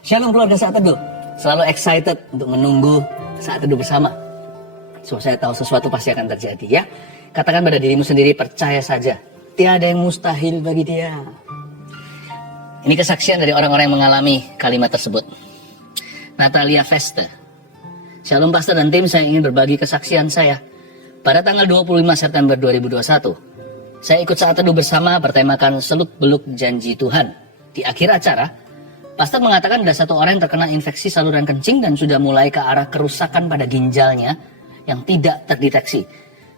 Shalom keluarga Saat Teduh. Selalu excited untuk menunggu Saat Teduh bersama. So, saya tahu sesuatu pasti akan terjadi ya. Katakan pada dirimu sendiri, percaya saja. Tiada yang mustahil bagi dia. Ini kesaksian dari orang-orang yang mengalami kalimat tersebut. Natalia Veste. Shalom Pastor dan tim, saya ingin berbagi kesaksian saya. Pada tanggal 25 September 2021, saya ikut Saat Teduh bersama bertemakan seluk-beluk janji Tuhan. Di akhir acara, Pastor mengatakan ada satu orang yang terkena infeksi saluran kencing dan sudah mulai ke arah kerusakan pada ginjalnya yang tidak terdeteksi.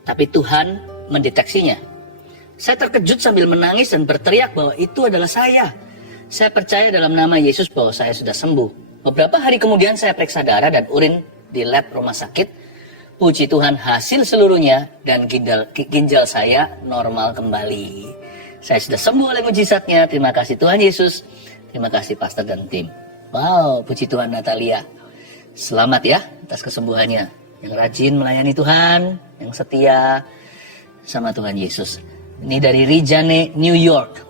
Tapi Tuhan mendeteksinya. Saya terkejut sambil menangis dan berteriak bahwa itu adalah saya. Saya percaya dalam nama Yesus bahwa saya sudah sembuh. Beberapa hari kemudian saya periksa darah dan urin di lab rumah sakit. Puji Tuhan, hasil seluruhnya dan ginjal saya normal kembali. Saya sudah sembuh oleh mujizatnya. Terima kasih Tuhan Yesus. Terima kasih Pastor dan tim. Wow, puji Tuhan Natalia. Selamat ya atas kesembuhannya. Yang rajin melayani Tuhan, yang setia sama Tuhan Yesus. Ini dari Regina, New York.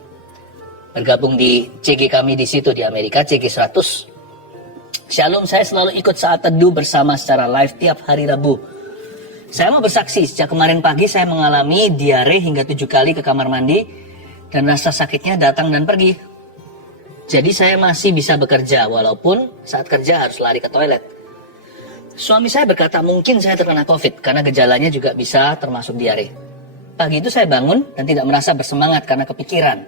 Bergabung di CG kami di situ di Amerika, CG 100. Shalom, saya selalu ikut Saat Teduh bersama secara live tiap hari Rabu. Saya mau bersaksi, sejak kemarin pagi saya mengalami diare hingga 7 kali ke kamar mandi dan rasa sakitnya datang dan pergi. Jadi saya masih bisa bekerja walaupun saat kerja harus lari ke toilet. Suami saya berkata mungkin saya terkena COVID karena gejalanya juga bisa termasuk diare. Pagi itu saya bangun dan tidak merasa bersemangat karena kepikiran.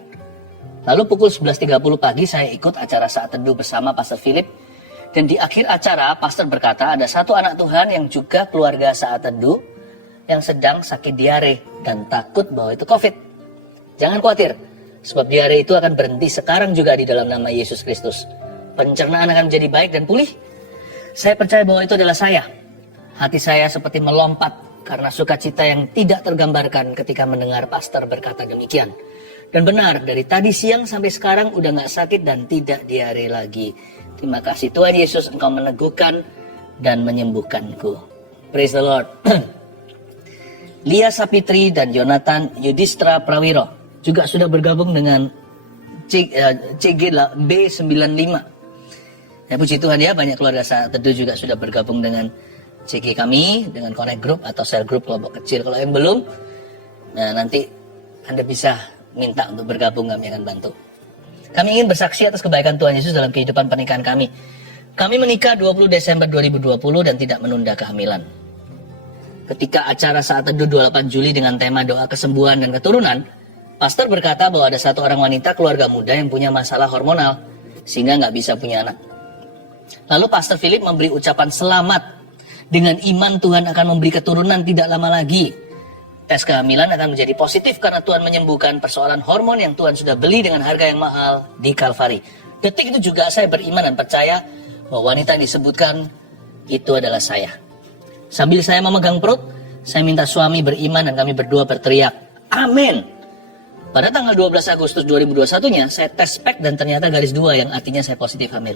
Lalu pukul 11.30 pagi saya ikut acara Saat Teduh bersama Pastor Philip. Dan di akhir acara Pastor berkata ada satu anak Tuhan yang juga keluarga Saat Teduh yang sedang sakit diare dan takut bahwa itu COVID. Jangan khawatir, sebab diare itu akan berhenti sekarang juga di dalam nama Yesus Kristus. Pencernaan akan menjadi baik dan pulih. Saya percaya bahwa itu adalah saya. Hati saya seperti melompat karena sukacita yang tidak tergambarkan ketika mendengar Pastor berkata demikian. Dan benar, dari tadi siang sampai sekarang udah gak sakit dan tidak diare lagi. Terima kasih Tuhan Yesus, Engkau meneguhkan dan menyembuhkanku. Praise the Lord. Lia Sapitri dan Jonathan Yudhistra Prawiro juga sudah bergabung dengan CG B95. Ya puji Tuhan ya, banyak keluarga Saat Teduh juga sudah bergabung dengan CG kami, dengan Connect Group atau Cell Group kelompok kecil. Kalau yang belum, nah nanti Anda bisa minta untuk bergabung, kami akan bantu. Kami ingin bersaksi atas kebaikan Tuhan Yesus dalam kehidupan pernikahan kami. Kami menikah 20 Desember 2020 dan tidak menunda kehamilan. Ketika acara Saat Teduh 28 Juli dengan tema doa kesembuhan dan keturunan, Pastor berkata bahwa ada satu orang wanita keluarga muda yang punya masalah hormonal, sehingga nggak bisa punya anak. Lalu Pastor Philip memberi ucapan selamat. Dengan iman Tuhan akan memberi keturunan tidak lama lagi. Tes kehamilan akan menjadi positif karena Tuhan menyembuhkan persoalan hormon yang Tuhan sudah beli dengan harga yang mahal di Kalvari. Detik itu juga saya beriman dan percaya bahwa wanita yang disebutkan itu adalah saya. Sambil saya memegang perut, saya minta suami beriman dan kami berdua berteriak, Amin. Pada tanggal 12 Agustus 2021-nya, saya tes pack dan ternyata garis 2 yang artinya saya positif hamil.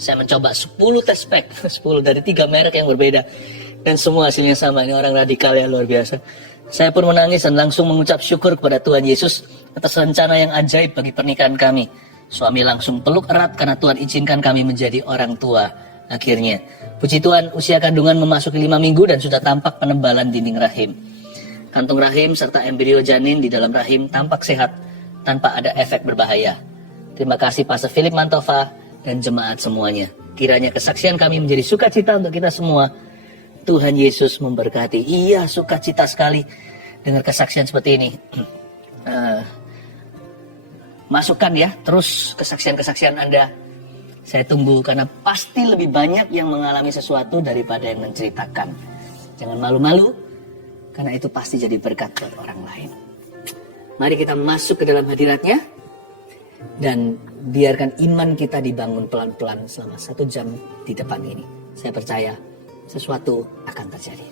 Saya mencoba 10 tes pack, 10 dari 3 merek yang berbeda. Dan semua hasilnya sama, ini orang radikal ya, luar biasa. Saya pun menangis dan langsung mengucap syukur kepada Tuhan Yesus atas rencana yang ajaib bagi pernikahan kami. Suami langsung peluk erat karena Tuhan izinkan kami menjadi orang tua. Akhirnya, puji Tuhan, usia kandungan memasuki 5 minggu dan sudah tampak penebalan dinding rahim. Kantung rahim serta embrio janin di dalam rahim tampak sehat tanpa ada efek berbahaya. Terima kasih Pastor Philip Mantova dan jemaat semuanya. Kiranya kesaksian kami menjadi sukacita untuk kita semua. Tuhan Yesus memberkati. Iya, sukacita sekali dengar kesaksian seperti ini. Masukkan ya terus kesaksian-kesaksian Anda. Saya tunggu karena pasti lebih banyak yang mengalami sesuatu daripada yang menceritakan. Jangan malu-malu, karena itu pasti jadi berkat buat orang lain. Mari kita masuk ke dalam hadiratnya dan biarkan iman kita dibangun pelan-pelan selama 1 jam di depan ini. Saya percaya sesuatu akan terjadi.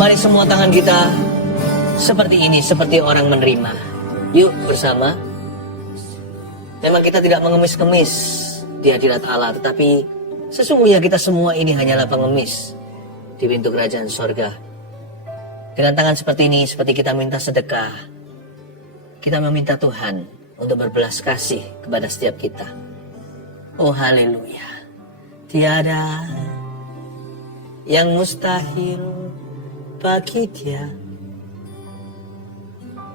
Mari semua tangan kita seperti ini, seperti orang menerima. Yuk bersama. Memang kita tidak mengemis-kemis di hadirat Allah, tetapi sesungguhnya kita semua ini hanyalah pengemis di pintu kerajaan sorga. Dengan tangan seperti ini, seperti kita minta sedekah, kita meminta Tuhan untuk berbelas kasih kepada setiap kita. Oh haleluya. Tiada yang mustahil bagi Dia.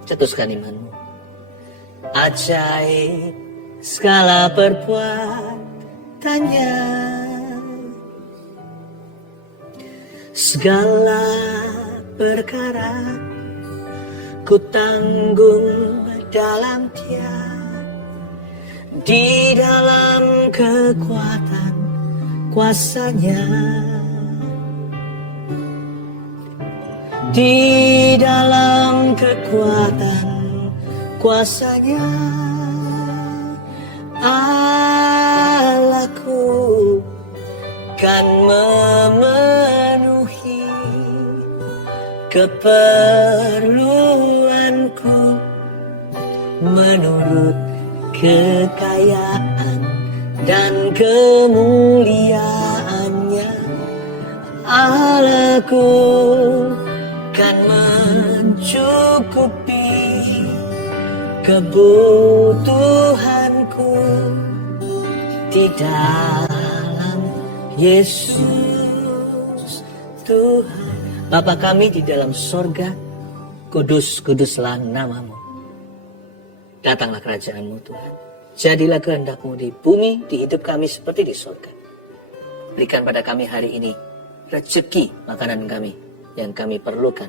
Cetuskan imanmu. Ajaib segala perbuatannya, segala perkara ku tanggung dalam Dia, di dalam kekuatan kuasa-Nya, di dalam kekuatan kuasa-Nya, Allahku kan memenuhi keperluanku menurut kekayaan dan kemuliaannya. Allahku kan mencukupi kebutuhanku di dalam Yesus Tuhan. Bapa kami di dalam sorga, kudus, kuduslah namamu. Datanglah kerajaan-Mu Tuhan. Jadilah kehendak-Mu di bumi, di hidup kami seperti di sorga. Berikan pada kami hari ini rezeki makanan kami yang kami perlukan.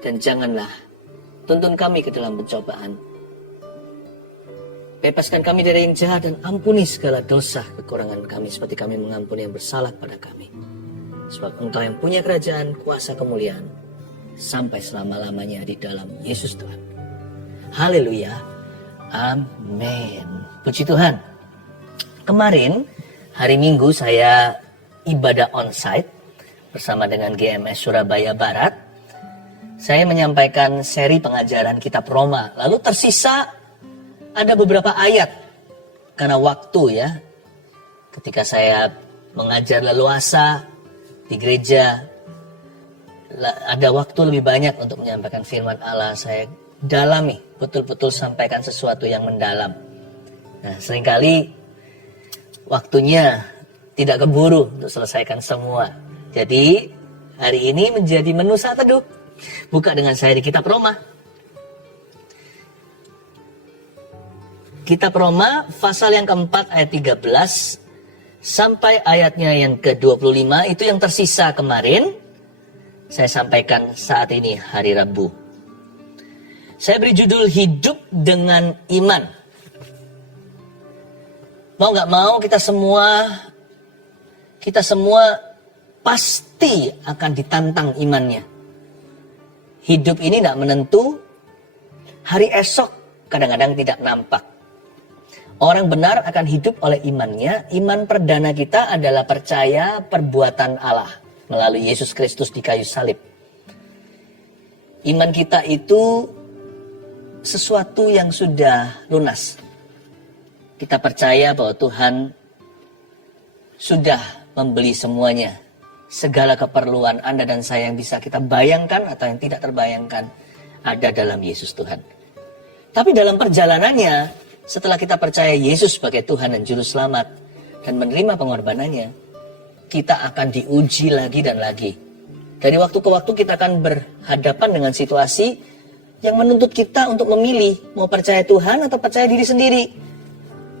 Dan janganlah tuntun kami ke dalam pencobaan. Bebaskan kami dari yang jahat dan ampuni segala dosa kekurangan kami seperti kami mengampuni yang bersalah pada kami. Sebab Engkau yang punya kerajaan, kuasa, kemuliaan sampai selama-lamanya di dalam Yesus Tuhan. Haleluya. Amin. Puji Tuhan. Kemarin hari Minggu saya ibadah onsite bersama dengan GMS Surabaya Barat. Saya menyampaikan seri pengajaran kitab Roma. Lalu tersisa ada beberapa ayat karena waktu ya. Ketika saya mengajar leluasa di gereja, ada waktu lebih banyak untuk menyampaikan firman Allah. Saya dalami, betul-betul sampaikan sesuatu yang mendalam. Nah, seringkali waktunya tidak keburu untuk selesaikan semua. Jadi hari ini menjadi menu saat teduh. Buka dengan saya di kitab Roma. Kitab Roma pasal yang keempat ayat 13 sampai ayatnya yang ke-25 itu yang tersisa kemarin. Saya sampaikan saat ini hari Rabu. Saya beri judul Hidup dengan Iman. Mau gak mau kita semua pasti akan ditantang imannya. Hidup ini tidak menentu, hari esok kadang-kadang tidak nampak. Orang benar akan hidup oleh imannya. Iman perdana kita adalah percaya perbuatan Allah melalui Yesus Kristus di kayu salib. Iman kita itu sesuatu yang sudah lunas. Kita percaya bahwa Tuhan sudah membeli semuanya. Segala keperluan Anda dan saya yang bisa kita bayangkan atau yang tidak terbayangkan ada dalam Yesus Tuhan. Tapi dalam perjalanannya, setelah kita percaya Yesus sebagai Tuhan dan Juru Selamat dan menerima pengorbanannya, kita akan diuji lagi dan lagi. Dari waktu ke waktu kita akan berhadapan dengan situasi yang menuntut kita untuk memilih mau percaya Tuhan atau percaya diri sendiri.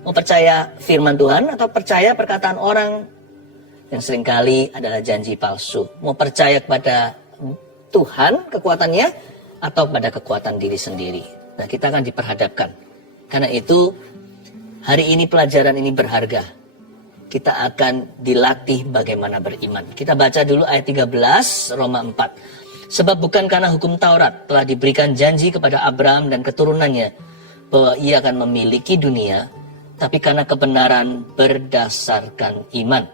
Mau percaya firman Tuhan atau percaya perkataan orang yang seringkali adalah janji palsu. Mau percaya kepada Tuhan, kekuatannya, atau pada kekuatan diri sendiri. Nah, kita akan diperhadapkan. Karena itu, hari ini pelajaran ini berharga. Kita akan dilatih bagaimana beriman. Kita baca dulu ayat 13, Roma 4. Sebab bukan karena hukum Taurat telah diberikan janji kepada Abraham dan keturunannya bahwa ia akan memiliki dunia, tapi karena kebenaran berdasarkan iman.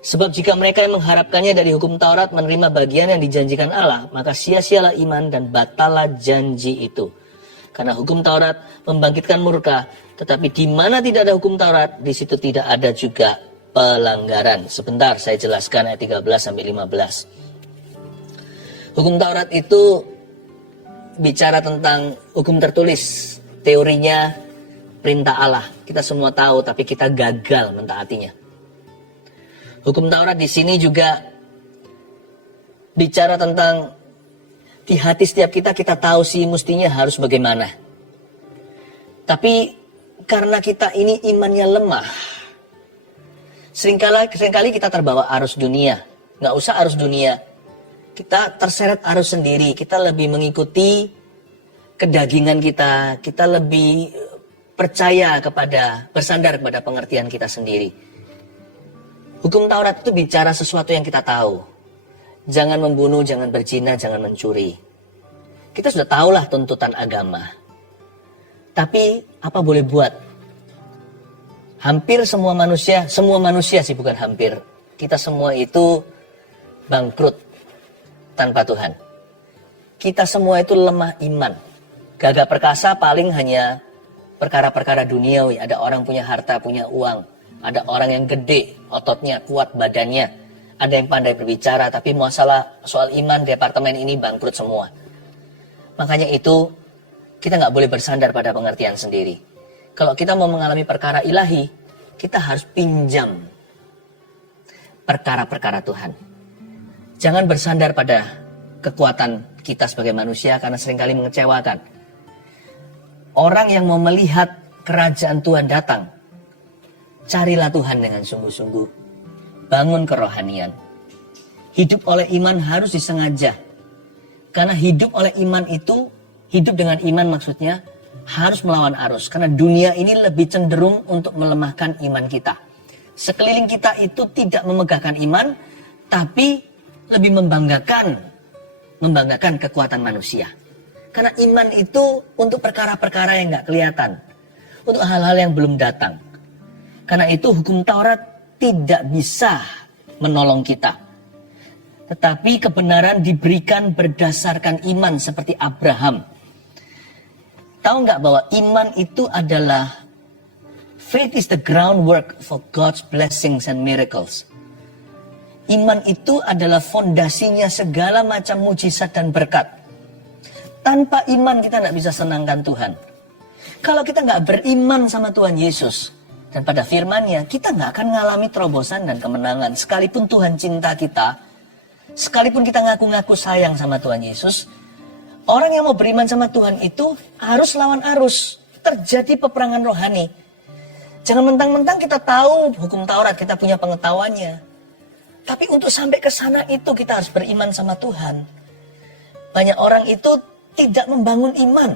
Sebab jika mereka yang mengharapkannya dari hukum Taurat menerima bagian yang dijanjikan Allah, maka sia-sialah iman dan batalah janji itu. Karena hukum Taurat membangkitkan murka, tetapi di mana tidak ada hukum Taurat, di situ tidak ada juga pelanggaran. Sebentar saya jelaskan ayat 13 sampai 15. Hukum Taurat itu bicara tentang hukum tertulis. Teorinya perintah Allah. Kita semua tahu, tapi kita gagal mentaatinya. Hukum Taurat di sini juga bicara tentang di hati setiap kita tahu sih mestinya harus bagaimana. Tapi karena kita ini imannya lemah, seringkali kita terbawa arus dunia. Nggak usah arus dunia, kita terseret arus sendiri. Kita lebih mengikuti kedagingan kita lebih bersandar kepada pengertian kita sendiri. Hukum Taurat itu bicara sesuatu yang kita tahu. Jangan membunuh, jangan berzina, jangan mencuri. Kita sudah tahulah tuntutan agama. Tapi apa boleh buat? Hampir semua manusia sih, bukan hampir. Kita semua itu bangkrut tanpa Tuhan. Kita semua itu lemah iman. Gagah perkasa paling hanya perkara-perkara duniawi. Ada orang punya harta, punya uang. Ada orang yang gede, ototnya, kuat badannya. Ada yang pandai berbicara, tapi soal iman, departemen ini bangkrut semua. Makanya itu, kita nggak boleh bersandar pada pengertian sendiri. Kalau kita mau mengalami perkara ilahi, kita harus pinjam perkara-perkara Tuhan. Jangan bersandar pada kekuatan kita sebagai manusia, karena seringkali mengecewakan. Orang yang mau melihat kerajaan Tuhan datang, carilah Tuhan dengan sungguh-sungguh. Bangun kerohanian. Hidup oleh iman harus disengaja. Karena hidup oleh iman itu, hidup dengan iman maksudnya, harus melawan arus. Karena dunia ini lebih cenderung untuk melemahkan iman kita. Sekeliling kita itu tidak memegahkan iman, tapi lebih membanggakan kekuatan manusia. Karena iman itu untuk perkara-perkara yang gak kelihatan. Untuk hal-hal yang belum datang. Karena itu hukum Taurat tidak bisa menolong kita. Tetapi kebenaran diberikan berdasarkan iman seperti Abraham. Tahu nggak bahwa iman itu adalah, faith is the groundwork for God's blessings and miracles. Iman itu adalah fondasinya segala macam mujizat dan berkat. Tanpa iman kita nggak bisa senangkan Tuhan. Kalau kita nggak beriman sama Tuhan Yesus dan pada firman-Nya, kita nggak akan mengalami terobosan dan kemenangan. Sekalipun Tuhan cinta kita, sekalipun kita ngaku-ngaku sayang sama Tuhan Yesus, orang yang mau beriman sama Tuhan itu harus lawan arus. Terjadi peperangan rohani. Jangan mentang-mentang kita tahu hukum Taurat, kita punya pengetahuannya. Tapi untuk sampai ke sana itu kita harus beriman sama Tuhan. Banyak orang itu tidak membangun iman.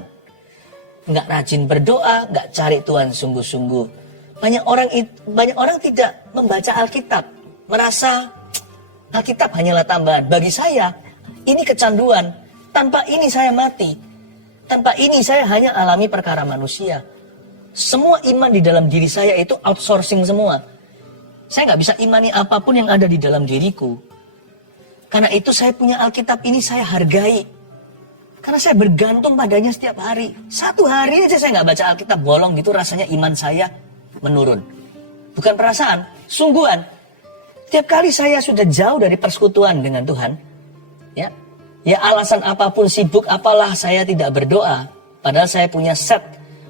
Nggak rajin berdoa, nggak cari Tuhan sungguh-sungguh. Banyak orang tidak membaca Alkitab. Merasa Alkitab hanyalah tambahan. Bagi saya, ini kecanduan. Tanpa ini saya mati. Tanpa ini saya hanya alami perkara manusia. Semua iman di dalam diri saya itu outsourcing semua. Saya nggak bisa imani apapun yang ada di dalam diriku. Karena itu saya punya Alkitab ini saya hargai. Karena saya bergantung padanya setiap hari. Satu hari aja saya nggak baca Alkitab bolong gitu, rasanya iman saya menurun. Bukan perasaan, sungguhan. Tiap kali saya sudah jauh dari persekutuan dengan Tuhan, ya alasan apapun, sibuk apalah, saya tidak berdoa. Padahal saya punya set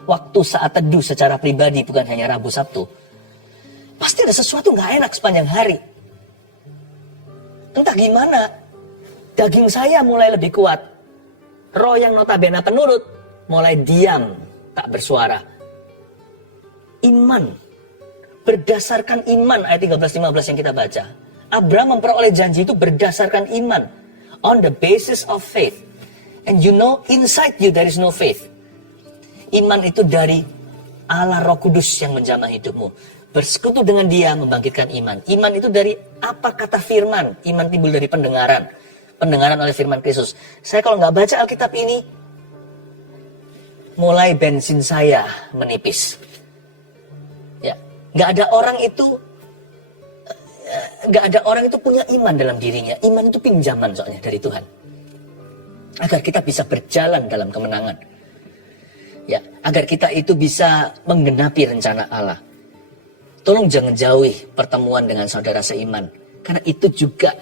waktu saat teduh secara pribadi, bukan hanya Rabu Sabtu. Pasti ada sesuatu nggak enak sepanjang hari. Entah gimana, daging saya mulai lebih kuat. Roh yang notabene penurut mulai diam, tak bersuara. Iman. Berdasarkan iman, ayat 13-15 yang kita baca. Abraham memperoleh janji itu berdasarkan iman. On the basis of faith. And you know, inside you there is no faith. Iman itu dari Allah Roh Kudus yang menjamah hidupmu. Bersekutu dengan Dia membangkitkan iman. Iman itu dari apa kata firman. Iman timbul dari pendengaran. Pendengaran oleh firman Kristus. Saya kalau nggak baca Alkitab ini, mulai bensin saya menipis. Ya, nggak ada orang itu punya iman dalam dirinya. Iman itu pinjaman soalnya dari Tuhan. Agar kita bisa berjalan dalam kemenangan. Ya, agar kita itu bisa menggenapi rencana Allah. Tolong jangan jauhi pertemuan dengan saudara seiman. Karena itu juga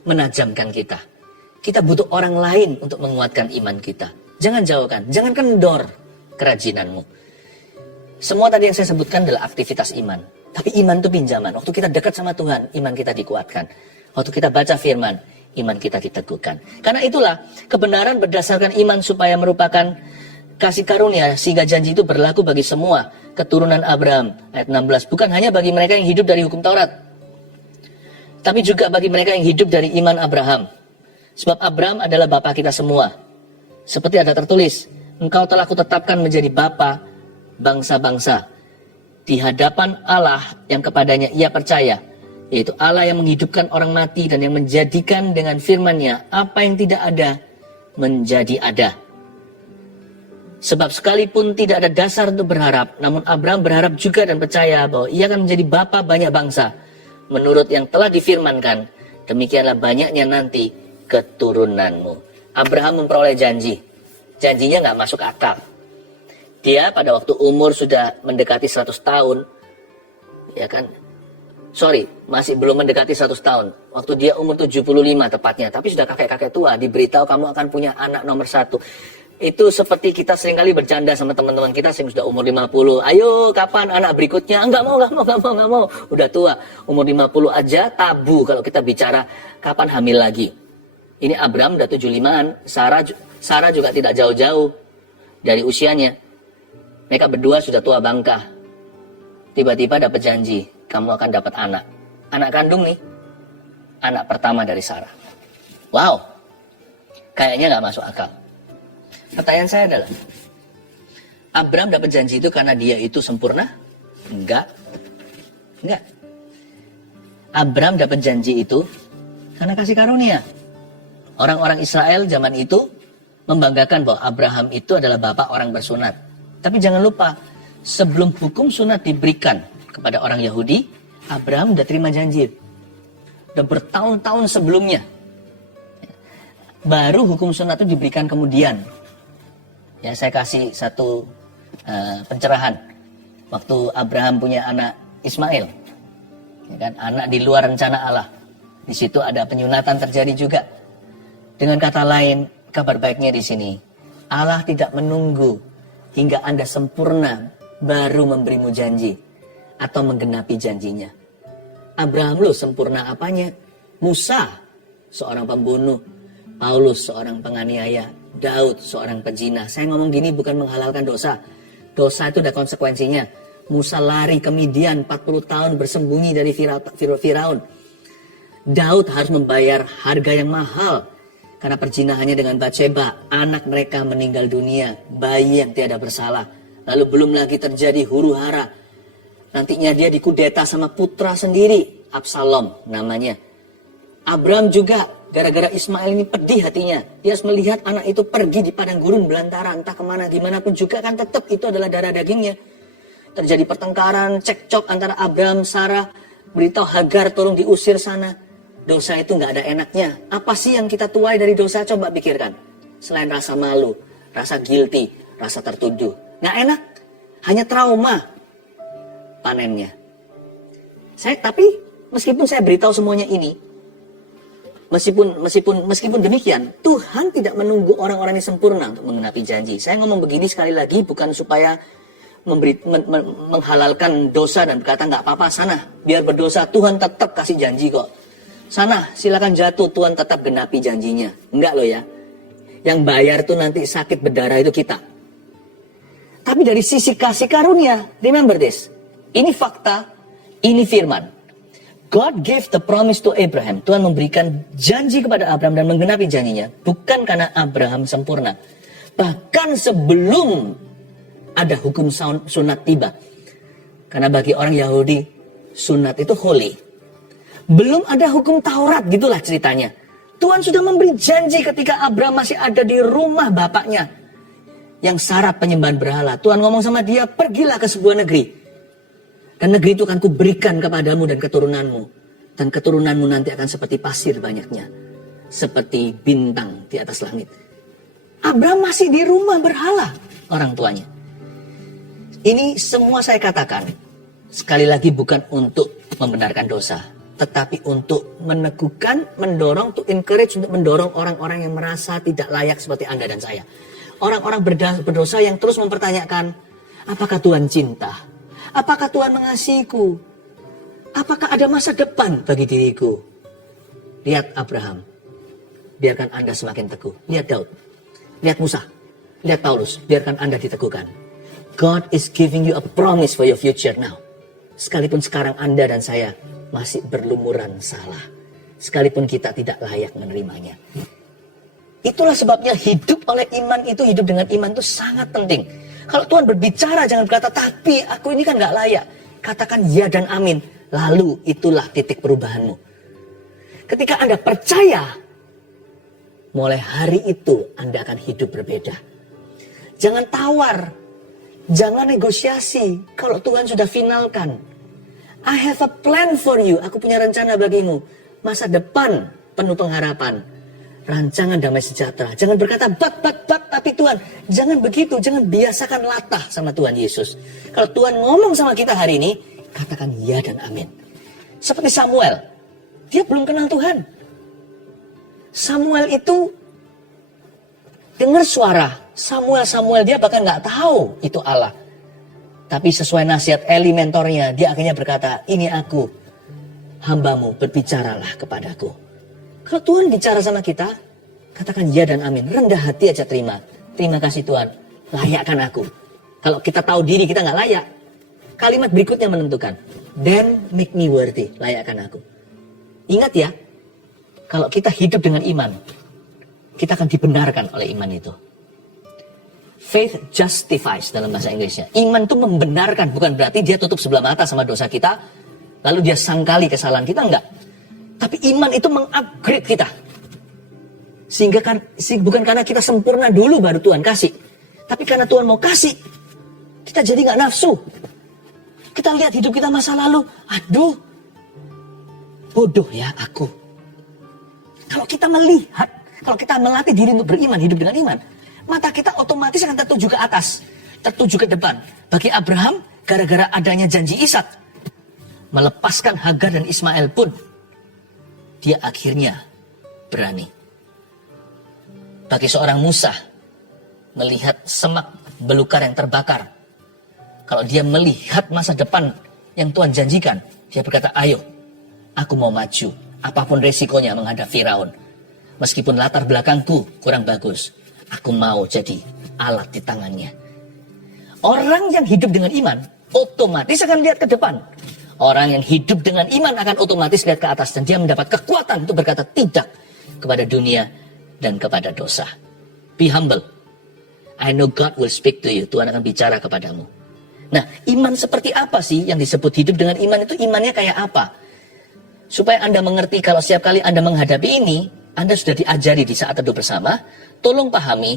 menajamkan kita. Kita butuh orang lain untuk menguatkan iman kita. Jangan jauhkan, jangan kendor kerajinanmu. Semua tadi yang saya sebutkan adalah aktivitas iman. Tapi iman itu pinjaman. Waktu kita dekat sama Tuhan, iman kita dikuatkan. Waktu kita baca firman, iman kita diteguhkan. Karena itulah kebenaran berdasarkan iman supaya merupakan kasih karunia, sehingga janji itu berlaku bagi semua keturunan Abraham. Ayat 16, bukan hanya bagi mereka yang hidup dari hukum Taurat, tapi juga bagi mereka yang hidup dari iman Abraham. Sebab Abraham adalah bapa kita semua. Seperti ada tertulis, engkau telah kutetapkan menjadi bapa bangsa-bangsa di hadapan Allah yang kepadanya ia percaya, yaitu Allah yang menghidupkan orang mati dan yang menjadikan dengan firman-Nya apa yang tidak ada menjadi ada. Sebab sekalipun tidak ada dasar untuk berharap, namun Abraham berharap juga dan percaya bahwa ia akan menjadi bapa banyak bangsa. Menurut yang telah difirmankan, demikianlah banyaknya nanti keturunanmu. Abraham memperoleh janji. Janjinya nggak masuk akal. Dia pada waktu umur sudah mendekati 100 tahun, ya kan? Sorry, masih belum mendekati 100 tahun. Waktu dia umur 75 tepatnya, tapi sudah kakek-kakek tua, diberitahu kamu akan punya anak nomor 1. Itu seperti kita seringkali bercanda sama teman-teman kita yang sudah umur 50. Ayo, kapan anak berikutnya? Enggak mau. Udah tua, umur 50 aja tabu kalau kita bicara kapan hamil lagi. Ini Abraham udah 75-an, Sarah juga tidak jauh-jauh dari usianya. Mereka berdua sudah tua bangka. Tiba-tiba dapat janji, kamu akan dapat anak. Anak kandung nih, anak pertama dari Sarah. Wow, kayaknya nggak masuk akal. Pertanyaan saya adalah, Abraham dapat janji itu karena dia itu sempurna? Enggak. Abraham dapat janji itu karena kasih karunia. Orang-orang Israel zaman itu membanggakan bahwa Abraham itu adalah bapak orang bersunat. Tapi jangan lupa, sebelum hukum sunat diberikan kepada orang Yahudi, Abraham sudah terima janji. Dan bertahun-tahun sebelumnya. Baru hukum sunat itu diberikan kemudian. Ya, saya kasih satu pencerahan. Waktu Abraham punya anak Ismail, ya kan, anak di luar rencana Allah. Di situ ada penyunatan terjadi juga. Dengan kata lain, kabar baiknya di sini, Allah tidak menunggu hingga Anda sempurna baru memberimu janji atau menggenapi janjinya. Abraham loh sempurna apanya? Musa seorang pembunuh, Paulus seorang penganiaya, Daud seorang pezina. Saya ngomong gini bukan menghalalkan dosa. Dosa itu ada konsekuensinya. Musa lari ke Midian 40 tahun bersembunyi dari Firaun. Daud harus membayar harga yang mahal karena perzinahannya dengan Batseba. Anak mereka meninggal dunia, bayi yang tiada bersalah. Lalu belum lagi terjadi huru-hara. Nantinya dia dikudeta sama putra sendiri, Absalom namanya. Abraham juga gara-gara Ismail ini pedih hatinya. Dia harus melihat anak itu pergi di padang gurun belantara, entah kemana, gimana pun juga kan tetap itu adalah darah dagingnya. Terjadi pertengkaran, cekcok antara Abraham, Sarah, beritahu Hagar tolong diusir sana. Dosa itu nggak ada enaknya. Apa sih yang kita tuai dari dosa? Coba pikirkan. Selain rasa malu, rasa guilty, rasa tertuduh. Nggak enak. Hanya trauma panennya. Tapi meskipun saya beritahu semuanya ini, meskipun demikian, Tuhan tidak menunggu orang-orang yang sempurna untuk menggenapi janji. Saya ngomong begini sekali lagi bukan supaya menghalalkan dosa dan berkata nggak apa-apa sana biar berdosa, Tuhan tetap kasih janji kok. Sana silakan jatuh, Tuhan tetap genapi janjinya. Enggak loh ya. Yang bayar tuh nanti sakit berdarah itu kita. Tapi dari sisi kasih karunia, remember this. Ini fakta, ini firman. God gave the promise to Abraham. Tuhan memberikan janji kepada Abraham dan menggenapi janjinya. Bukan karena Abraham sempurna. Bahkan sebelum ada hukum sunat tiba. Karena bagi orang Yahudi, sunat itu holy. Belum ada hukum Taurat, gitulah ceritanya. Tuhan sudah memberi janji ketika Abraham masih ada di rumah bapaknya yang syarat penyembahan berhala. Tuhan ngomong sama dia, pergilah ke sebuah negeri. Dan negeri itu akan kuberikan kepadamu dan keturunanmu. Dan keturunanmu nanti akan seperti pasir banyaknya. Seperti bintang di atas langit. Abraham masih di rumah berhala orang tuanya. Ini semua saya katakan, sekali lagi bukan untuk membenarkan dosa. Tetapi untuk meneguhkan, mendorong, to encourage, untuk mendorong orang-orang yang merasa tidak layak seperti Anda dan saya. Orang-orang berdosa yang terus mempertanyakan, Apakah Tuhan cinta? Apakah Tuhan mengasihiku? Apakah ada masa depan bagi diriku? Lihat Abraham. Biarkan Anda semakin teguh. Lihat Daud. Lihat Musa. Lihat Paulus. Biarkan Anda diteguhkan. God is giving you a promise for your future now. Sekalipun sekarang Anda dan saya masih berlumuran salah. Sekalipun kita tidak layak menerimanya. Itulah sebabnya hidup oleh iman itu, hidup dengan iman itu sangat penting. Kalau Tuhan berbicara jangan berkata, tapi aku ini kan gak layak. Katakan ya dan amin. Lalu itulah titik perubahanmu. Ketika Anda percaya, mulai hari itu Anda akan hidup berbeda. Jangan tawar. Jangan negosiasi. Kalau Tuhan sudah finalkan. I have a plan for you. Aku punya rencana bagimu. Masa depan penuh pengharapan. Rancangan damai sejahtera. Jangan berkata but, tapi Tuhan. Jangan begitu. Jangan biasakan latah sama Tuhan Yesus. Kalau Tuhan ngomong sama kita hari ini, katakan ya dan amin. Seperti Samuel. Dia belum kenal Tuhan. Samuel itu dengar suara. Samuel dia bahkan gak tahu itu Allah. Tapi sesuai nasihat Eli mentornya, dia akhirnya berkata, ini aku, hambamu, berbicaralah kepadaku. Kalau Tuhan bicara sama kita, katakan ya dan amin. Rendah hati aja terima. Terima kasih Tuhan, layakkan aku. Kalau kita tahu diri kita gak layak, kalimat berikutnya menentukan. Then make me worthy, layakkan aku. Ingat ya, kalau kita hidup dengan iman, kita akan dibenarkan oleh iman itu. Faith justifies dalam bahasa Inggrisnya. Iman itu membenarkan, bukan berarti dia tutup sebelah mata sama dosa kita, lalu dia sangkali kesalahan kita, enggak. Tapi iman itu mengupgrade kita. Sehingga bukan karena kita sempurna dulu baru Tuhan kasih. Tapi karena Tuhan mau kasih, kita jadi nggak nafsu. Kita lihat hidup kita masa lalu, aduh, bodoh ya aku. Kalau kita melihat, kalau kita melatih diri untuk beriman, hidup dengan iman, mata kita otomatis akan tertuju ke atas, tertuju ke depan. Bagi Abraham, gara-gara adanya janji Ishak, melepaskan Hagar dan Ismail pun, dia akhirnya berani. Bagi seorang Musa, melihat semak belukar yang terbakar, kalau dia melihat masa depan yang Tuhan janjikan, dia berkata, ayo, aku mau maju, apapun resikonya menghadap Firaun. Meskipun latar belakangku kurang bagus, aku mau jadi alat di tangannya. Orang yang hidup dengan iman, otomatis akan lihat ke depan. Orang yang hidup dengan iman akan otomatis lihat ke atas. Dan dia mendapat kekuatan untuk berkata tidak kepada dunia dan kepada dosa. Be humble. I know God will speak to you. Tuhan akan bicara kepadamu. Nah, iman seperti apa sih yang disebut hidup dengan iman itu? Imannya kayak apa? Supaya Anda mengerti kalau setiap kali Anda menghadapi ini, Anda sudah diajari di saat teduh bersama. Tolong pahami,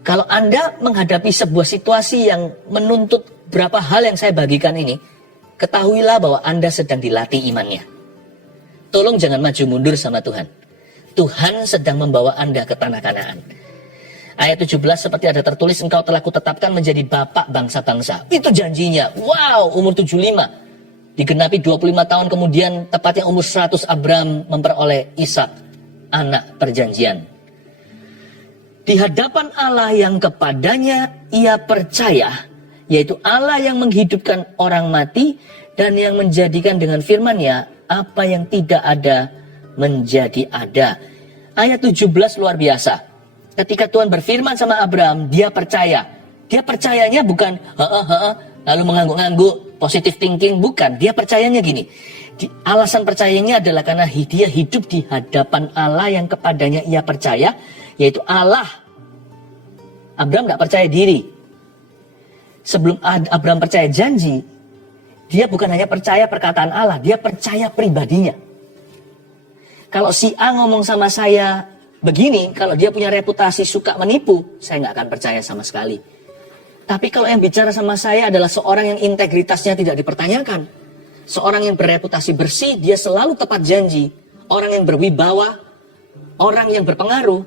kalau Anda menghadapi sebuah situasi yang menuntut berapa hal yang saya bagikan ini, ketahuilah bahwa Anda sedang dilatih imannya. Tolong jangan maju mundur sama Tuhan. Tuhan sedang membawa Anda ke tanah Kanaan. Ayat 17 seperti ada tertulis, engkau telah kutetapkan menjadi bapak bangsa-bangsa. Itu janjinya. Wow, umur 75. Digenapi 25 tahun kemudian, tepatnya umur 100, Abraham memperoleh Ishak, anak perjanjian. Di hadapan Allah yang kepadanya ia percaya, yaitu Allah yang menghidupkan orang mati dan yang menjadikan dengan firman-Nya apa yang tidak ada menjadi ada. Ayat 17 luar biasa. Ketika Tuhan berfirman sama Abraham, dia percaya. Dia percayanya bukan lalu mengangguk-angguk, positive thinking, bukan. Dia percayanya gini. Alasan percayanya adalah karena dia hidup di hadapan Allah yang kepadanya ia percaya, yaitu Allah. Abraham gak percaya diri. Sebelum Abraham percaya janji, dia bukan hanya percaya perkataan Allah, dia percaya pribadinya. Kalau si A ngomong sama saya begini, kalau dia punya reputasi suka menipu, saya gak akan percaya sama sekali. Tapi kalau yang bicara sama saya adalah seorang yang integritasnya tidak dipertanyakan, seorang yang bereputasi bersih, dia selalu tepat janji, orang yang berwibawa, orang yang berpengaruh,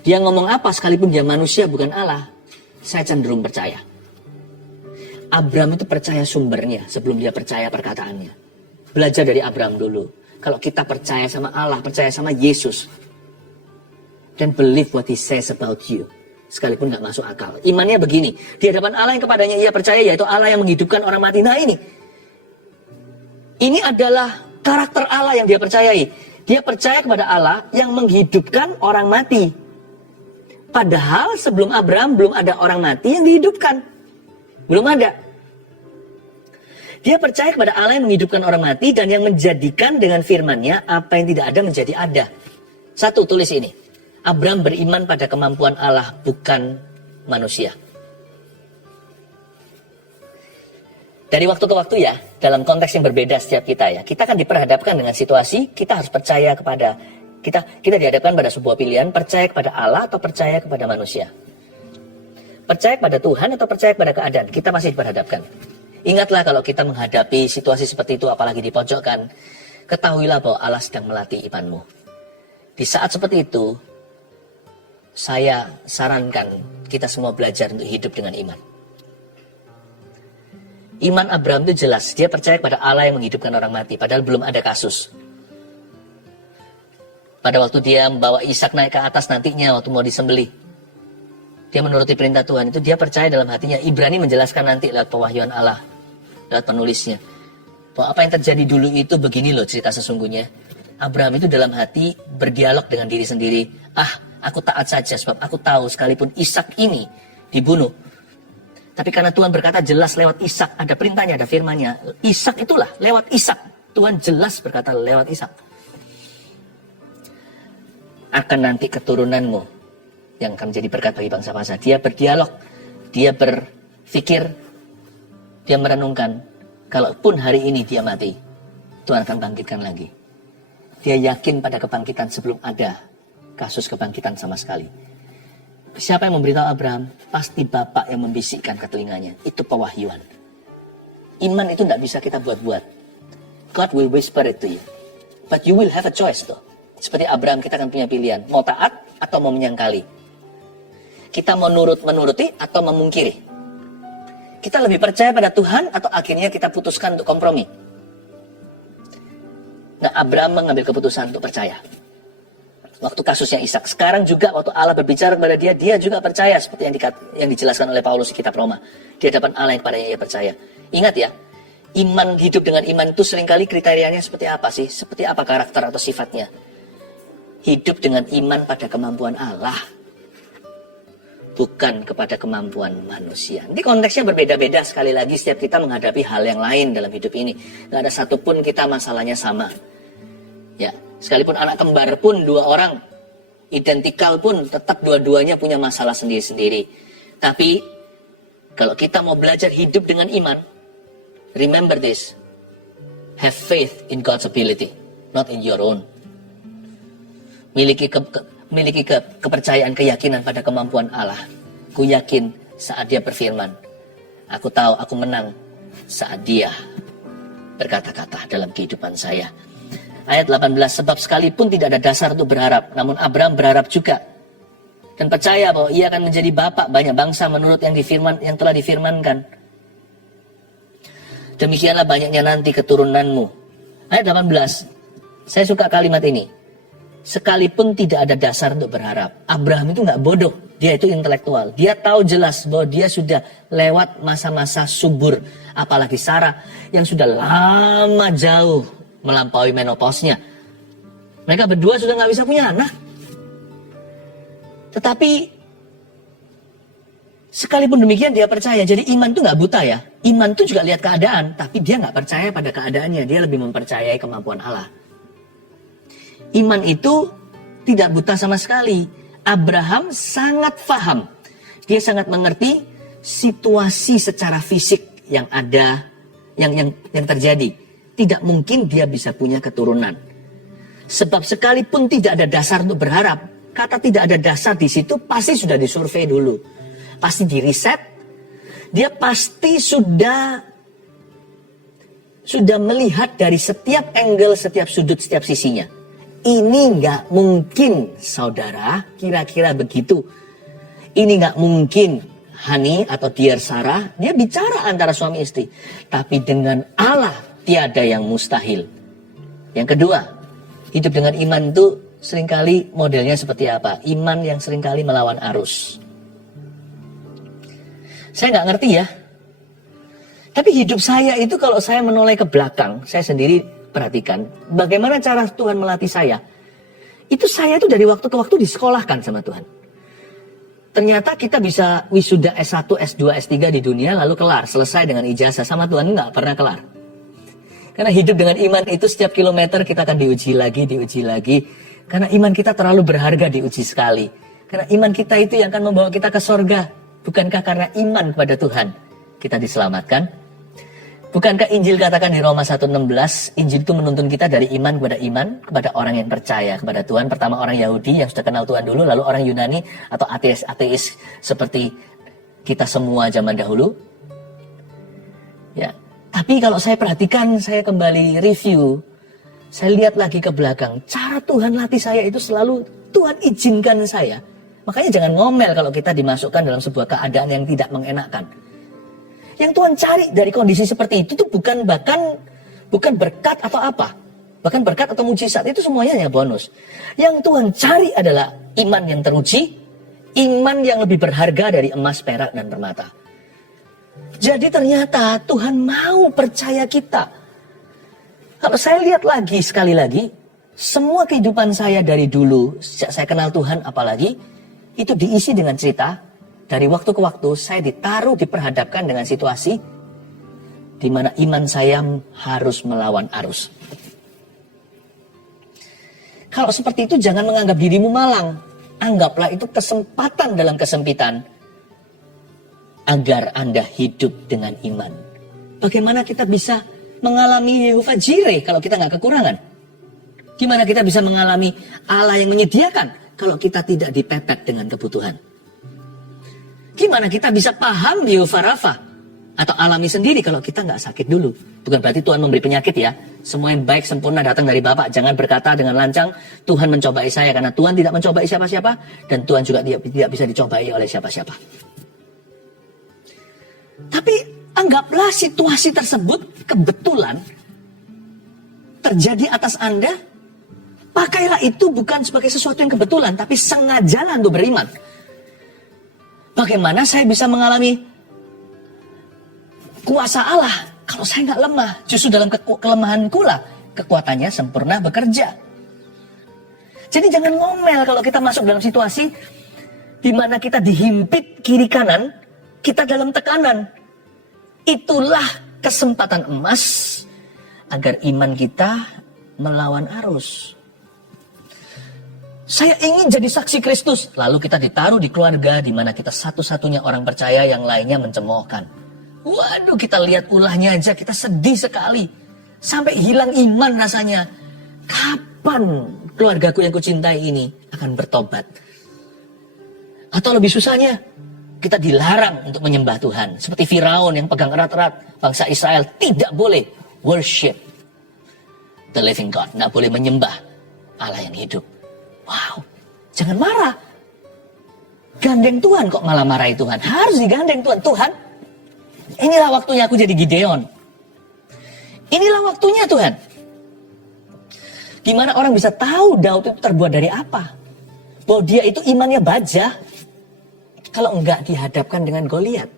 dia ngomong apa sekalipun dia manusia bukan Allah, saya cenderung percaya. Abraham itu percaya sumbernya sebelum dia percaya perkataannya. Belajar dari Abraham dulu. Kalau kita percaya sama Allah, percaya sama Yesus, then believe what he says about you. sekalipun nggak masuk akal. Imannya begini, di hadapan Allah yang kepadanya ia percaya, yaitu Allah yang menghidupkan orang mati. Nah ini adalah karakter Allah yang dia percayai. Dia percaya kepada Allah yang menghidupkan orang mati. Padahal sebelum Abraham belum ada orang mati yang dihidupkan. Belum ada. Dia percaya kepada Allah yang menghidupkan orang mati dan yang menjadikan dengan firman-Nya apa yang tidak ada menjadi ada. Satu, tulis ini. Abraham beriman pada kemampuan Allah, bukan manusia. Dari waktu ke waktu ya, dalam konteks yang berbeda setiap kita ya, kita kan diperhadapkan dengan situasi, kita harus percaya kepada, kita dihadapkan pada sebuah pilihan, percaya kepada Allah atau percaya kepada manusia. Percaya kepada Tuhan atau percaya kepada keadaan, kita masih diperhadapkan. Ingatlah kalau kita menghadapi situasi seperti itu, apalagi di pojokan, ketahuilah bahwa Allah sedang melatih imanmu. Di saat seperti itu, saya sarankan kita semua belajar untuk hidup dengan iman. Iman Abraham itu jelas, dia percaya kepada Allah yang menghidupkan orang mati, padahal belum ada kasus. Pada waktu dia membawa Ishak naik ke atas nantinya, waktu mau disembelih, dia menuruti perintah Tuhan, itu dia percaya dalam hatinya. Ibrani menjelaskan nanti lewat pewahyuan Allah, lewat penulisnya, bahwa apa yang terjadi dulu itu begini loh cerita sesungguhnya. Abraham itu dalam hati berdialog dengan diri sendiri. Aku taat saja sebab aku tahu sekalipun Ishak ini dibunuh. Tapi karena Tuhan berkata jelas lewat Ishak, ada perintahnya, ada firman-Nya. Ishak itulah, lewat Ishak. Tuhan jelas berkata lewat Ishak. Akan nanti keturunanmu yang akan menjadi berkat bagi bangsa-bangsa. Dia berdialog, dia berpikir, dia merenungkan. Kalaupun hari ini dia mati, Tuhan akan bangkitkan lagi. Dia yakin pada kebangkitan sebelum ada kasus kebangkitan sama sekali. Siapa yang memberitahu Abraham? Pasti Bapak yang membisikkan ke telinganya. Itu pewahyuan. Iman itu tidak bisa kita buat-buat. God will whisper it to you. But you will have a choice tuh. Seperti Abraham, kita akan punya pilihan. Mau taat atau mau menyangkali. Kita mau menuruti atau memungkiri. Kita lebih percaya pada Tuhan atau akhirnya kita putuskan untuk kompromi. Nah, Abraham mengambil keputusan untuk percaya. Waktu kasusnya Ishak. Sekarang juga waktu Allah berbicara kepada dia, dia juga percaya seperti yang dijelaskan oleh Paulus di kitab Roma. Di hadapan Allah yang kepadanya ia percaya. Ingat ya, iman, hidup dengan iman itu seringkali kriterianya seperti apa sih? Seperti apa karakter atau sifatnya? Hidup dengan iman pada kemampuan Allah, bukan kepada kemampuan manusia. Ini konteksnya berbeda-beda, sekali lagi setiap kita menghadapi hal yang lain dalam hidup ini. Gak ada satupun kita masalahnya sama. Ya, sekalipun anak kembar pun, dua orang identikal pun, tetap dua-duanya punya masalah sendiri-sendiri. Tapi kalau kita mau belajar hidup dengan iman, remember this: have faith in God's ability, not in your own. Miliki kepercayaan, keyakinan pada kemampuan Allah. Ku yakin saat dia berfirman. Aku tahu aku menang saat dia berkata-kata dalam kehidupan saya. Ayat 18, sebab sekalipun tidak ada dasar untuk berharap, namun Abraham berharap juga. Dan percaya bahwa ia akan menjadi bapak banyak bangsa menurut yang telah difirmankan. Demikianlah banyaknya nanti keturunanmu. Ayat 18, saya suka kalimat ini. Sekalipun tidak ada dasar untuk berharap. Abraham itu nggak bodoh, dia itu intelektual. Dia tahu jelas bahwa dia sudah lewat masa-masa subur. Apalagi Sarah yang sudah lama jauh melampaui menopausnya. Mereka berdua sudah nggak bisa punya anak. Tetapi sekalipun demikian dia percaya. Jadi iman itu nggak buta ya. Iman itu juga lihat keadaan, tapi dia nggak percaya pada keadaannya. Dia lebih mempercayai kemampuan Allah. Iman itu tidak buta sama sekali. Abraham sangat paham. Dia sangat mengerti situasi secara fisik yang ada, yang terjadi. Tidak mungkin dia bisa punya keturunan. Sebab sekalipun tidak ada dasar untuk berharap, kata tidak ada dasar di situ pasti sudah disurvei dulu. Pasti diriset. Dia pasti sudah melihat dari setiap angle, setiap sudut, setiap sisinya. Ini nggak mungkin, saudara, kira-kira begitu. Ini nggak mungkin, Hani atau Dear Sarah, dia bicara antara suami istri. Tapi dengan Allah, tiada yang mustahil. Yang kedua, hidup dengan iman itu seringkali modelnya seperti apa? Iman yang seringkali melawan arus. Saya nggak ngerti ya. Tapi hidup saya itu kalau saya menoleh ke belakang, saya sendiri perhatikan bagaimana cara Tuhan melatih saya. Itu saya itu dari waktu ke waktu disekolahkan sama Tuhan. Ternyata kita bisa wisuda S1, S2, S3 di dunia lalu kelar, selesai dengan ijazah. Sama Tuhan nggak pernah kelar. Karena hidup dengan iman itu setiap kilometer kita akan diuji lagi, diuji lagi. Karena iman kita terlalu berharga diuji sekali. Karena iman kita itu yang akan membawa kita ke sorga. Bukankah karena iman kepada Tuhan kita diselamatkan? Bukankah Injil katakan di Roma 1:16, Injil itu menuntun kita dari iman, kepada orang yang percaya kepada Tuhan. Pertama orang Yahudi yang sudah kenal Tuhan dulu, lalu orang Yunani atau ateis seperti kita semua zaman dahulu. Ya, tapi kalau saya perhatikan, saya kembali review, saya lihat lagi ke belakang, cara Tuhan latih saya itu selalu Tuhan izinkan saya. Makanya jangan ngomel kalau kita dimasukkan dalam sebuah keadaan yang tidak mengenakkan. Yang Tuhan cari dari kondisi seperti itu tuh bukan berkat atau apa. Bahkan berkat atau mujizat itu semuanya hanya bonus. Yang Tuhan cari adalah iman yang teruji, iman yang lebih berharga dari emas, perak, dan permata. Jadi ternyata Tuhan mau percaya kita. Kalau saya lihat lagi, sekali lagi, semua kehidupan saya dari dulu, sejak saya kenal Tuhan apalagi, itu diisi dengan cerita, dari waktu ke waktu saya diperhadapkan dengan situasi di mana iman saya harus melawan arus. Kalau seperti itu jangan menganggap dirimu malang. Anggaplah itu kesempatan dalam kesempitan agar Anda hidup dengan iman. Bagaimana kita bisa mengalami Yehovah Jireh kalau kita nggak kekurangan? Gimana kita bisa mengalami Allah yang menyediakan kalau kita tidak dipepet dengan kebutuhan? Gimana kita bisa paham Yehovah Rafa atau alami sendiri kalau kita nggak sakit dulu? Bukan berarti Tuhan memberi penyakit ya. Semua yang baik sempurna datang dari Bapa. Jangan berkata dengan lancang, Tuhan mencobai saya, karena Tuhan tidak mencobai siapa-siapa dan Tuhan juga tidak bisa dicobai oleh siapa-siapa. Tapi anggaplah situasi tersebut kebetulan terjadi atas Anda. Pakailah itu bukan sebagai sesuatu yang kebetulan, tapi sengajalah untuk beriman. Bagaimana saya bisa mengalami kuasa Allah kalau saya nggak lemah? Justru dalam kelemahanku lah kekuatannya sempurna bekerja. Jadi jangan ngomel kalau kita masuk dalam situasi di mana kita dihimpit kiri kanan, kita dalam tekanan. Itulah kesempatan emas agar iman kita melawan arus. Saya ingin jadi saksi Kristus. Lalu kita ditaruh di keluarga di mana kita satu-satunya orang percaya, yang lainnya mencemoohkan. Waduh, kita lihat ulahnya aja kita sedih sekali. Sampai hilang iman rasanya. Kapan keluargaku yang kucintai ini akan bertobat? Atau lebih susahnya, kita dilarang untuk menyembah Tuhan. Seperti Firaun yang pegang erat-erat. Bangsa Israel tidak boleh worship the living God. Tidak boleh menyembah Allah yang hidup. Wow, jangan marah. Gandeng Tuhan kok malah marahi Tuhan. Harus digandeng Tuhan. Tuhan, inilah waktunya aku jadi Gideon. Inilah waktunya Tuhan. Gimana orang bisa tahu Daud itu terbuat dari apa? Bahwa dia itu imannya baja. Kalau enggak dihadapkan dengan Goliat.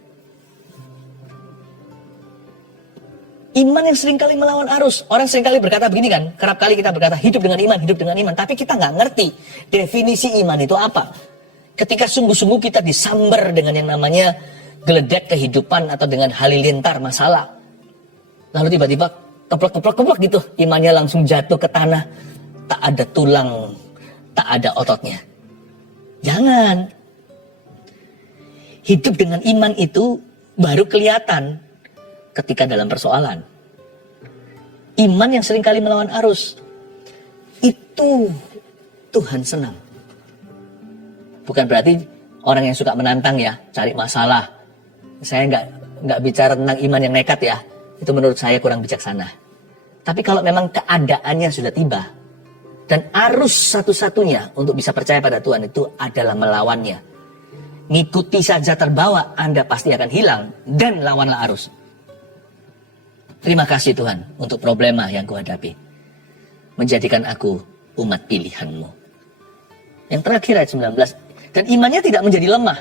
Iman yang seringkali melawan arus. Orang seringkali berkata begini kan, kerap kali kita berkata hidup dengan iman, hidup dengan iman. Tapi kita nggak ngerti definisi iman itu apa. Ketika sungguh-sungguh kita disambar dengan yang namanya geledek kehidupan atau dengan halilintar masalah. Lalu tiba-tiba keplok gitu, imannya langsung jatuh ke tanah. Tak ada tulang, tak ada ototnya. Jangan. Hidup dengan iman itu baru kelihatan ketika dalam persoalan. Iman yang seringkali melawan arus, itu Tuhan senang. Bukan berarti orang yang suka menantang ya, cari masalah. Saya nggak bicara tentang iman yang nekat ya. Itu menurut saya kurang bijaksana. Tapi kalau memang keadaannya sudah tiba, dan arus satu-satunya untuk bisa percaya pada Tuhan itu adalah melawannya. Ngikuti saja terbawa, Anda pasti akan hilang, dan lawanlah arus. Terima kasih Tuhan untuk problema yang kuhadapi. Menjadikan aku umat pilihan-Mu. Yang terakhir ayat 19. Dan imannya tidak menjadi lemah.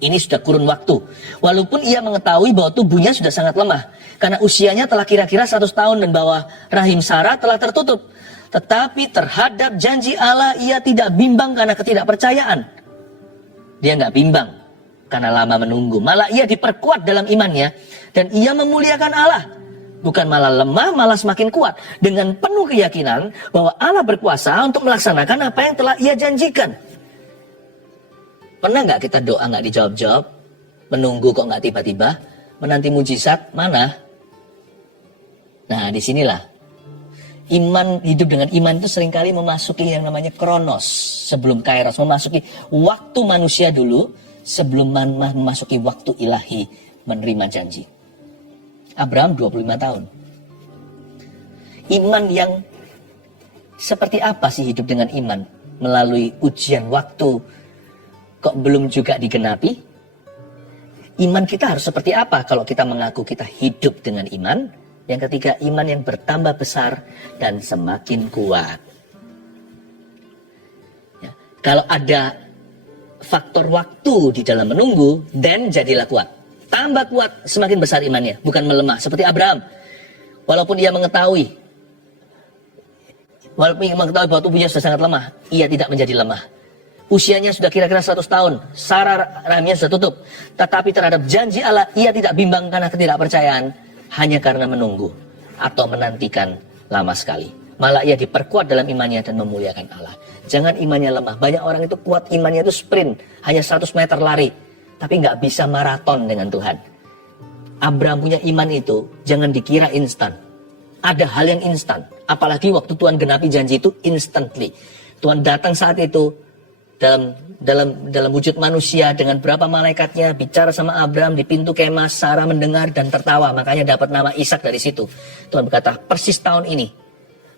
Ini sudah kurun waktu. Walaupun ia mengetahui bahwa tubuhnya sudah sangat lemah. Karena usianya telah kira-kira 100 tahun dan bahwa rahim Sarah telah tertutup. Tetapi terhadap janji Allah ia tidak bimbang karena ketidakpercayaan. Dia nggak bimbang karena lama menunggu. Malah ia diperkuat dalam imannya. Dan ia memuliakan Allah. Bukan malah lemah, malah semakin kuat. Dengan penuh keyakinan bahwa Allah berkuasa untuk melaksanakan apa yang telah ia janjikan. Pernah nggak kita doa nggak dijawab-jawab? Menunggu kok nggak tiba-tiba? Menanti mujizat mana? Nah, disinilah. Hidup dengan iman itu seringkali memasuki yang namanya kronos. Sebelum kairos, memasuki waktu manusia dulu. Sebelum memasuki waktu ilahi menerima janji. Abraham 25 tahun. Iman yang seperti apa sih hidup dengan iman? Melalui ujian waktu kok belum juga digenapi? Iman kita harus seperti apa kalau kita mengaku kita hidup dengan iman? Yang ketiga, iman yang bertambah besar dan semakin kuat. Ya, kalau ada faktor waktu di dalam menunggu, then jadilah kuat. Tambah kuat, semakin besar imannya, bukan melemah. Seperti Abraham, walaupun ia mengetahui bahwa tubuhnya sudah sangat lemah, ia tidak menjadi lemah. Usianya sudah kira-kira 100 tahun. Sarah rahimnya sudah tutup. Tetapi terhadap janji Allah, ia tidak bimbang karena ketidakpercayaan. Hanya karena menunggu. Atau menantikan lama sekali. Malah ia diperkuat dalam imannya dan memuliakan Allah. Jangan imannya lemah. Banyak orang itu kuat imannya itu sprint. Hanya 100 meter lari. Tapi nggak bisa maraton dengan Tuhan. Abraham punya iman itu, jangan dikira instan. Ada hal yang instan. Apalagi waktu Tuhan genapi janji itu instantly. Tuhan datang saat itu, dalam wujud manusia dengan berapa malaikatnya bicara sama Abraham di pintu kemah. Sarah mendengar dan tertawa, makanya dapat nama Ishak dari situ. Tuhan berkata, persis tahun ini,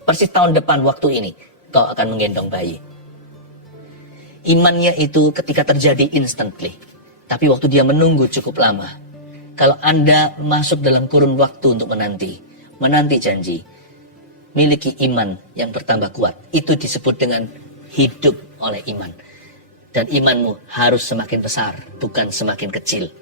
persis tahun depan waktu ini kau akan menggendong bayi. Imannya itu ketika terjadi instantly, tapi waktu dia menunggu cukup lama. Kalau Anda masuk dalam kurun waktu untuk menanti janji, miliki iman yang bertambah kuat, itu disebut dengan hidup oleh iman. Dan imanmu harus semakin besar, bukan semakin kecil.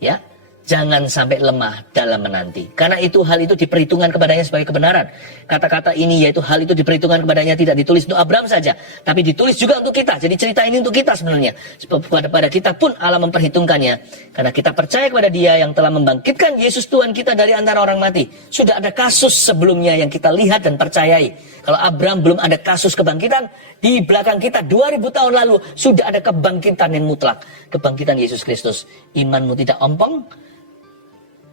Ya, jangan sampai lemah dalam menanti. Karena itu hal itu diperhitungkan kepadanya sebagai kebenaran. Kata-kata ini yaitu hal itu diperhitungkan kepadanya tidak ditulis untuk Abraham saja, tapi ditulis juga untuk kita. Jadi cerita ini untuk kita sebenarnya. Pada kita pun Allah memperhitungkannya. Karena kita percaya kepada Dia yang telah membangkitkan Yesus Tuhan kita dari antara orang mati. Sudah ada kasus sebelumnya yang kita lihat dan percayai. Kalau Abraham belum ada kasus kebangkitan, di belakang kita 2000 tahun lalu sudah ada kebangkitan yang mutlak. Kebangkitan Yesus Kristus. Imanmu tidak ompong,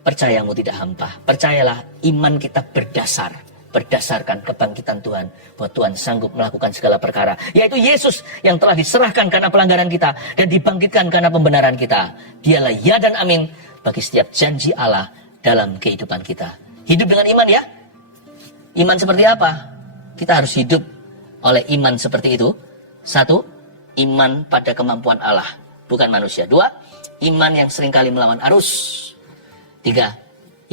percayamu tidak hampa. Percayalah, iman kita berdasarkan kebangkitan Tuhan. Bahwa Tuhan sanggup melakukan segala perkara. Yaitu Yesus yang telah diserahkan karena pelanggaran kita. Dan dibangkitkan karena pembenaran kita. Dialah ya dan amin bagi setiap janji Allah dalam kehidupan kita. Hidup dengan iman ya. Iman seperti apa? Kita harus hidup oleh iman seperti itu. 1, iman pada kemampuan Allah, bukan manusia. 2, iman yang seringkali melawan arus. 3,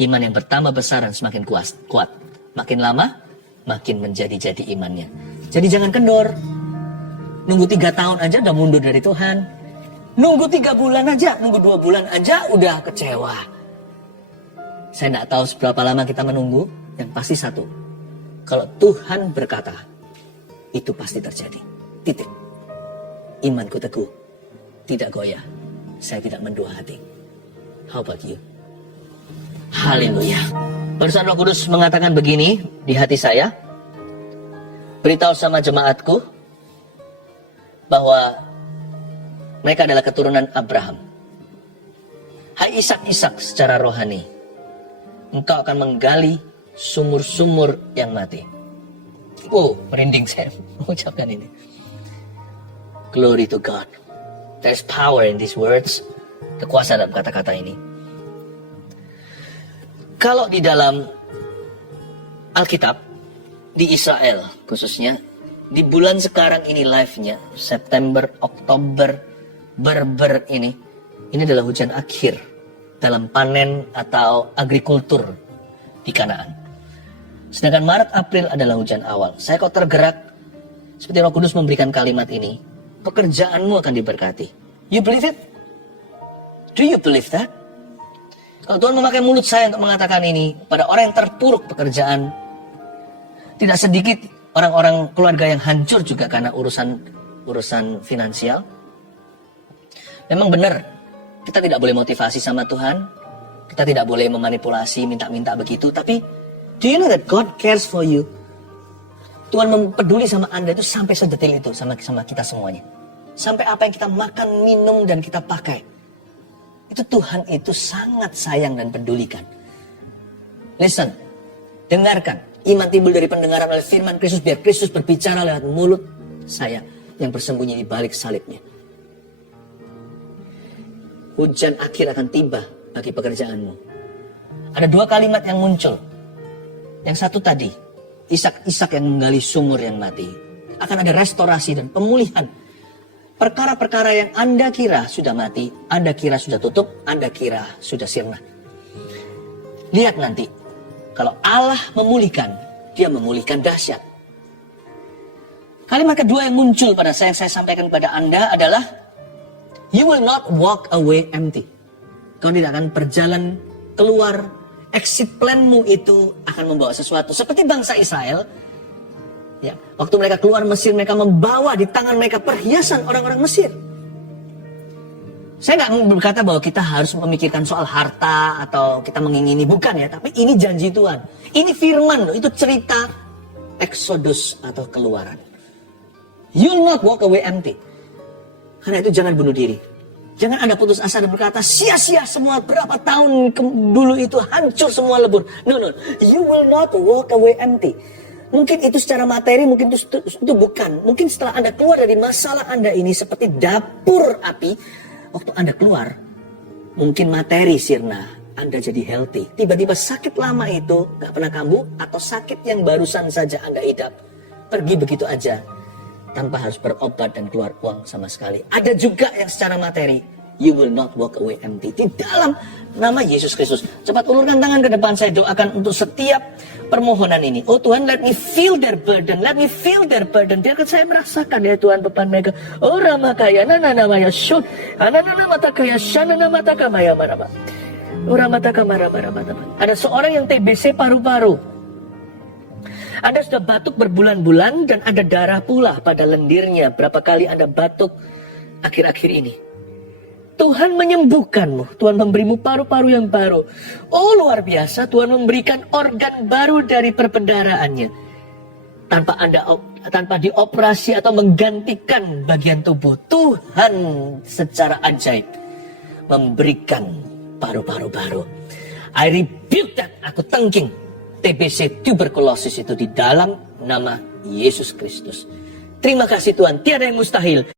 iman yang bertambah besar dan semakin kuat. Makin lama, makin menjadi-jadi imannya. Jadi jangan kendor. Nunggu 3 tahun aja udah mundur dari Tuhan. Nunggu 3 bulan aja, nunggu 2 bulan aja udah kecewa. Saya tidak tahu seberapa lama kita menunggu. Yang pasti satu, kalau Tuhan berkata, itu pasti terjadi. Titik. Imanku teguh, tidak goyah. Saya tidak mendua hati. How about you? Haleluya. Barusan Roh Kudus mengatakan begini di hati saya. Beritahu sama jemaatku bahwa mereka adalah keturunan Abraham. Hai Ishak secara rohani, engkau akan menggali sumur-sumur yang mati. Oh, merinding saya mengucapkan ini. Glory to God. There's power in these words. Kekuasaan dalam kata-kata ini. Kalau di dalam Alkitab, di Israel khususnya, di bulan sekarang ini live-nya, September, Oktober, Berber ini adalah hujan akhir dalam panen atau agrikultur di Kanaan. Sedangkan Maret, April adalah hujan awal. Saya kok tergerak seperti Roh Kudus memberikan kalimat ini. Pekerjaanmu akan diberkati. You believe it? Do you believe that? Kalau Tuhan memakai mulut saya untuk mengatakan ini pada orang yang terpuruk pekerjaan, tidak sedikit orang-orang keluarga yang hancur juga karena urusan finansial. Memang benar, kita tidak boleh motivasi sama Tuhan, kita tidak boleh memanipulasi, minta-minta begitu. Tapi, do you know that God cares for you? Tuhan peduli sama Anda itu sampai sedetil itu sama kita semuanya. Sampai apa yang kita makan, minum, dan kita pakai. Itu Tuhan itu sangat sayang dan pedulikan. Listen, dengarkan. Iman timbul dari pendengaran oleh firman Kristus. Biar Kristus berbicara lewat mulut saya yang bersembunyi di balik salibnya. Hujan akhir akan tiba bagi pekerjaanmu. Ada dua kalimat yang muncul. Yang satu tadi, Ishak yang menggali sumur yang mati. Akan ada restorasi dan pemulihan. Perkara-perkara yang Anda kira sudah mati, Anda kira sudah tutup, Anda kira sudah sirna. Lihat nanti, kalau Allah memulihkan, dia memulihkan dahsyat. Kalimat kedua yang muncul pada saya yang saya sampaikan kepada Anda adalah, you will not walk away empty. Kau tidak akan berjalan keluar, exit planmu itu akan membawa sesuatu. Seperti bangsa Israel, ya, waktu mereka keluar Mesir, mereka membawa di tangan mereka perhiasan orang-orang Mesir. Saya nggak berkata bahwa kita harus memikirkan soal harta atau kita mengingini, bukan ya. Tapi ini janji Tuhan. Ini firman loh, itu cerita Exodus atau keluaran. You'll not walk away empty. Karena itu jangan bunuh diri. Jangan Anda putus asa dan berkata, sia-sia semua berapa tahun dulu itu hancur semua lebur. No. You will not walk away empty. Mungkin itu secara materi, mungkin itu bukan. Mungkin setelah Anda keluar dari masalah Anda ini seperti dapur api, waktu Anda keluar, mungkin materi sirna, Anda jadi healthy. Tiba-tiba sakit lama itu gak pernah kambuh, atau sakit yang barusan saja Anda idap, pergi begitu aja, tanpa harus berobat dan keluar uang sama sekali. Ada juga yang secara materi, you will not walk away empty. Di dalam nama Yesus Kristus. Cepat ulurkan tangan ke depan, saya doakan untuk setiap permohonan ini. Oh Tuhan, let me feel their burden. Let me feel their burden. Biarkan saya merasakan ya Tuhan beban mereka. Oh Ramakaya, Nananamaya, Shun. Ananamatakaya, Shananamatakaya, Marama. Oh Ramataka, Marama. Ada seorang yang TBC paru-paru. Anda sudah batuk berbulan-bulan dan ada darah pula pada lendirnya. Berapa kali Anda batuk akhir-akhir ini? Tuhan menyembuhkanmu. Tuhan memberimu paru-paru yang baru. Oh luar biasa, Tuhan memberikan organ baru dari perpendaraannya. Tanpa dioperasi atau menggantikan bagian tubuh. Tuhan secara ajaib memberikan paru-paru baru. I rebuke that. Aku tengking TBC tuberkulosis itu di dalam nama Yesus Kristus. Terima kasih Tuhan, tiada yang mustahil.